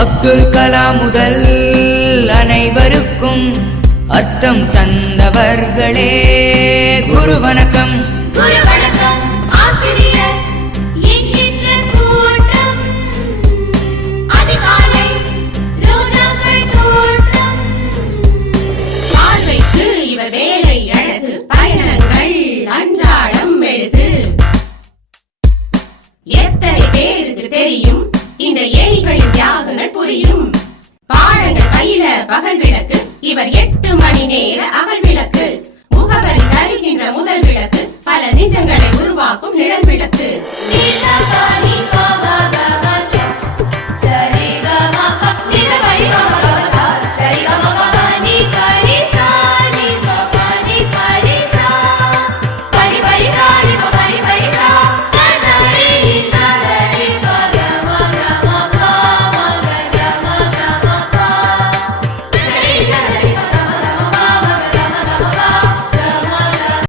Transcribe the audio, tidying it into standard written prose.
அப்துல் கலாம் முதல் அனைவருக்கும் அர்த்தம் தந்தவர்களே குரு வணக்கம். குரு வணக்கம் ஆசிரியர் என்கின்ற கூட்டம், அதிகாலை ரோஜாக்கள் தோட்டம். பார்வைக்கு இவர் வேலை அழகு, பயணங்கள் அன்றாடம் எழுது. எத்தனை பேருக்கு தெரியும் இந்த ஏணிகளின் தியாகங்கள் புரியும். பாடங்கள் பயில பகல் விளக்கு, இவர் 8 மணி நேர அகல் விளக்கு. முகவரி தருகின்ற முதல் விளக்கு, பல நிஜங்களை உருவாக்கும் நிழல் விளக்கு.